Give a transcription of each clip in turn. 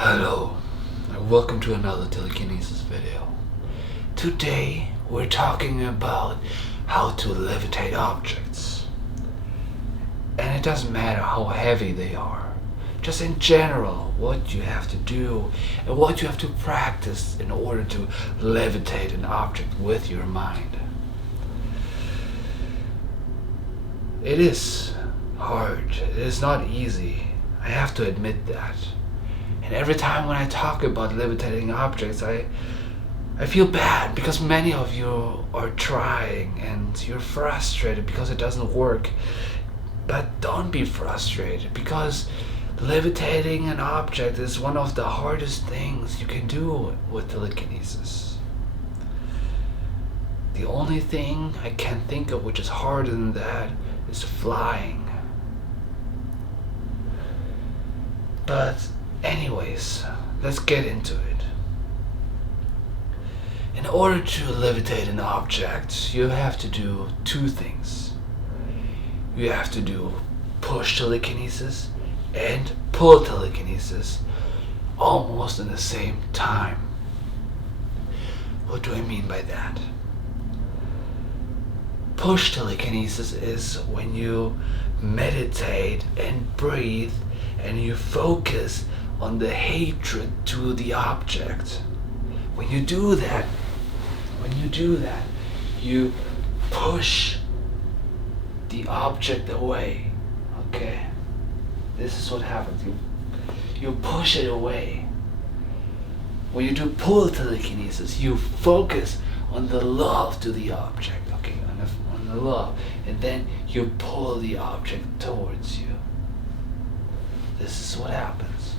Hello, and welcome to another Telekinesis video. Today, we're talking about how to levitate objects. And it doesn't matter how heavy they are. Just in general, what you have to do and what you have to practice in order to levitate an object with your mind. It is hard. It is not easy. I have to admit that. And every time when I talk about levitating objects, I feel bad because many of you are trying and you're frustrated because it doesn't work. But don't be frustrated, because levitating an object is one of the hardest things you can do with telekinesis. The only thing I can think of which is harder than that is flying. But anyways, let's get into it. In order to levitate an object, you have to do two things. You have to do push telekinesis and pull telekinesis almost in the same time. What do I mean by that? Push telekinesis is when you meditate and breathe and you focus on the hatred to the object. When you do that, you push the object away. Okay? This is what happens. You push it away. When you do pull telekinesis, you focus on the love to the object. Okay, on the love, and then you pull the object towards you. This is what happens.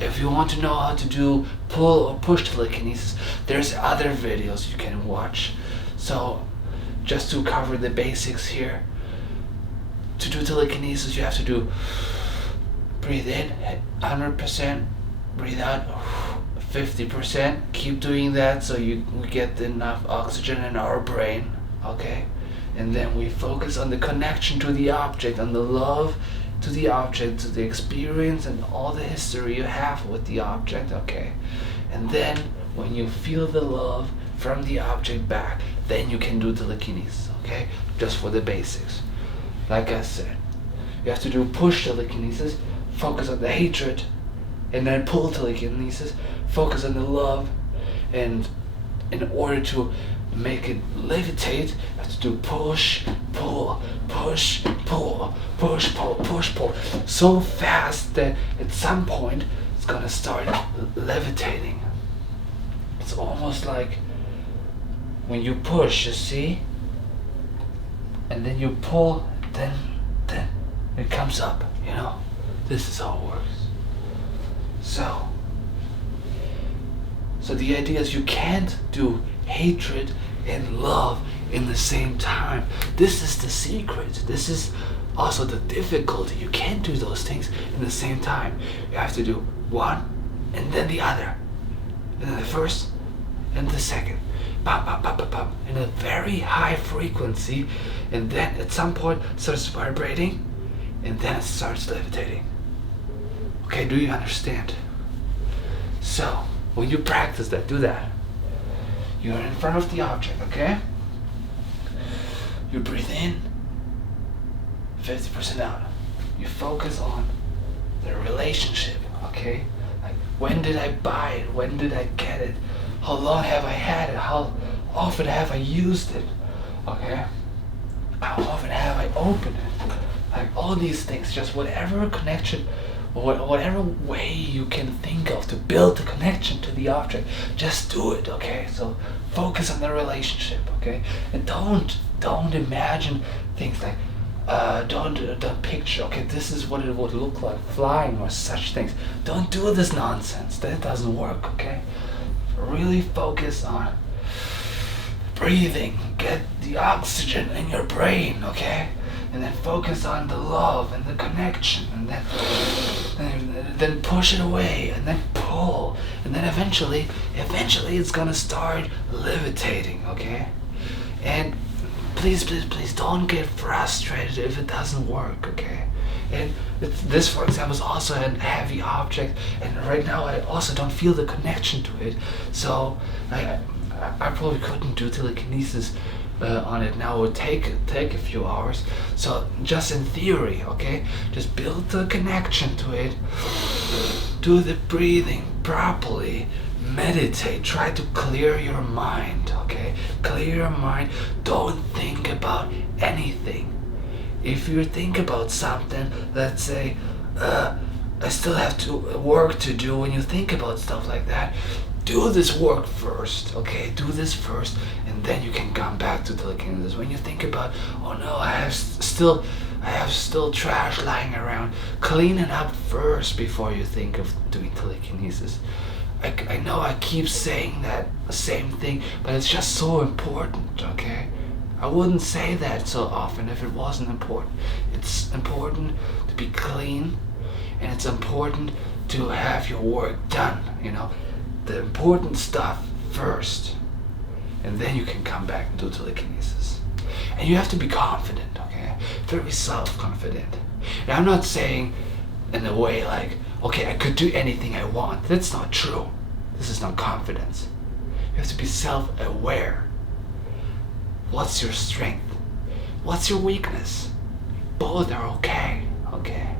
If you want to know how to do pull or push telekinesis, there's other videos you can watch. So just to cover the basics here, to do telekinesis you have to do breathe in 100%, breathe out 50%. Keep doing that so we get enough oxygen in our brain, okay? And then we focus on the connection to the object, on the love to the object, to the experience and all the history you have with the object, okay? And then when you feel the love from the object back, then you can do telekinesis, okay? Just for the basics. Like I said, you have to do push telekinesis, focus on the hatred, and then pull telekinesis, focus on the love, and in order to make it levitate, you have to do push, pull, push, pull, push, pull, push, pull, so fast that at some point it's gonna start levitating. It's almost like when you push, you see, and then you pull, then it comes up, you know. This is how it works. So the idea is you can't do hatred and love in the same time. This is the secret. This is also the difficulty. You can't do those things in the same time. You have to do one and then the other, and then the first and the second, pop, pop, pop, pop, pop, in a very high frequency, and then at some point it starts vibrating, and then it starts levitating. Okay, do you understand? So when you practice that, do that. You're in front of the object, okay? You breathe in 50% out. You focus on the relationship, okay? Like, when did I buy it? When did I get it? How long have I had it? How often have I used it? Okay? How often have I opened it? Like, all these things, just whatever connection, whatever way you can think of to build the connection to the object, just do it, okay? So focus on the relationship, okay? And don't imagine things like, don't picture, okay, this is what it would look like flying or such things. Don't do this nonsense. That doesn't work, okay? Really focus on breathing, get the oxygen in your brain, okay? And then focus on the love and the connection, and then push it away, and then pull, and then eventually it's gonna start levitating, okay? And please don't get frustrated if it doesn't work, okay? And this, for example, is also a heavy object, and right now I also don't feel the connection to it. So I probably couldn't do telekinesis on it now. It would take a few hours. So just in theory, okay, just build the connection to it. Do the breathing properly. Meditate. Try to clear your mind. Okay, clear your mind. Don't think about anything. If you think about something, let's say, I still have work to do. When you think about stuff like that, do this work first, okay? Do this first, and then you can come back to telekinesis. When you think about, oh no, I have still trash lying around, clean it up first before you think of doing telekinesis. I know I keep saying that same thing, but it's just so important, okay? I wouldn't say that so often if it wasn't important. It's important to be clean, and it's important to have your work done, you know, the important stuff first, and then you can come back and do telekinesis. And you have to be confident, okay? Very self-confident. And I'm not saying in a way like, okay, I could do anything I want. That's not true. This is not confidence. You have to be self-aware. What's your strength? What's your weakness? Both are okay, okay?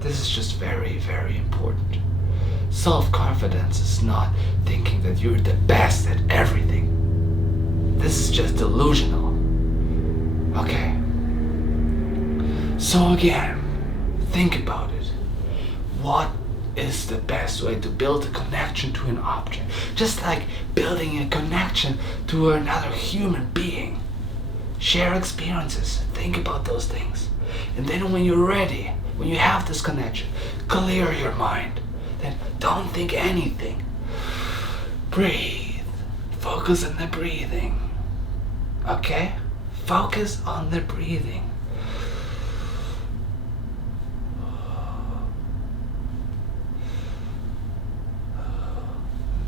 This is just very, very important. Self-confidence is not thinking that you're the best at everything. This is just delusional, okay? So again, think about it. What is the best way to build a connection to an object? Just like building a connection to another human being. Share experiences. Think about those things. And then when you're ready, when you have this connection, clear your mind. Then don't think anything. Breathe. Focus on the breathing. Okay? Focus on the breathing.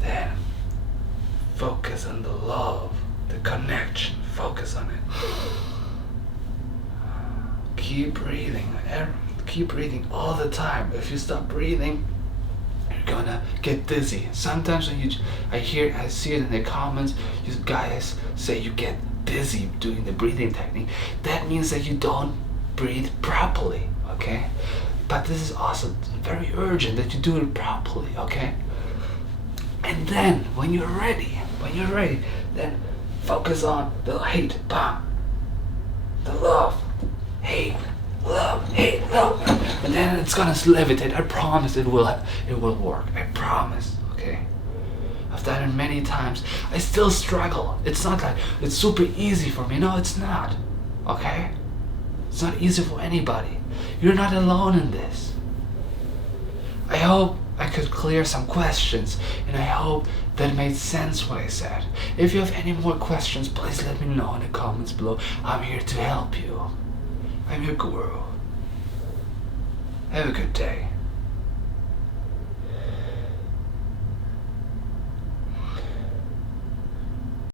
Then focus on the love, the connection. Focus on it. Keep breathing. Keep breathing all the time. If you stop breathing, you're gonna get dizzy. Sometimes when I see it in the comments, you guys say you get dizzy doing the breathing technique. That means that you don't breathe properly, okay? But this is also very urgent that you do it properly, okay? And then when you're ready, then focus on the hate, bam, the love, hate, love, hate, love, and then it's gonna levitate. I promise it will work. I promise. Okay. I've done it many times. I still struggle. It's not like it's super easy for me. No, it's not. Okay. It's not easy for anybody. You're not alone in this. I hope I could clear some questions, and I hope that made sense what I said. If you have any more questions, please let me know in the comments below. I'm here to help you. I'm your guru. Have a good day.